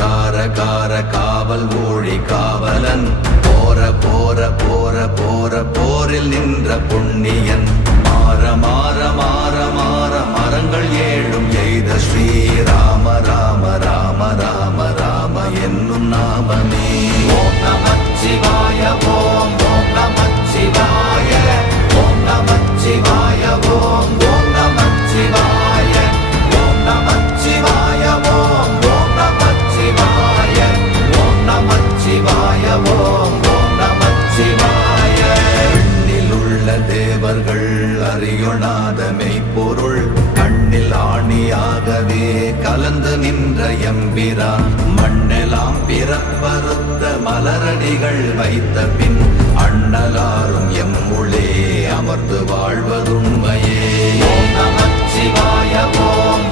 கார கார காவல் ஊழி காவலன் போர போர போர போர போரில் நின்ற புண்ணியன் மாற மாற மாற மாற மரங்கள் ஏழும் எய்த ஸ்ரீராம ராம ராம ராம ராம என்னும் நாமமே. ஓம் நமச்சிவாய ஓம் ஓம் நமச்சிவாய ஓம் நமச்சிவாய ஓம் ஓம் நமச்சிவாய ஓம் நமச்சிவாய ஓம் ஓம் நமச்சிவாய ஓம் நமச்சிவாய ஓம் ஓம் நமச்சிவாய. எண்ணில் உள்ள தேவர்கள் அறியொணாத மெய்ப்பொருள் கண்ணில் ஆணியாகவே கலந்து நின்ற எம்பிரான் மண்ணெலாம் பிறப்பறுத்த மலரடிகள் வைத்த பின் அண்ணலாரும் எம்முளே அமர்ந்து வாழ்வதுண்மையே. ஓம் நமச்சிவாய ஓம்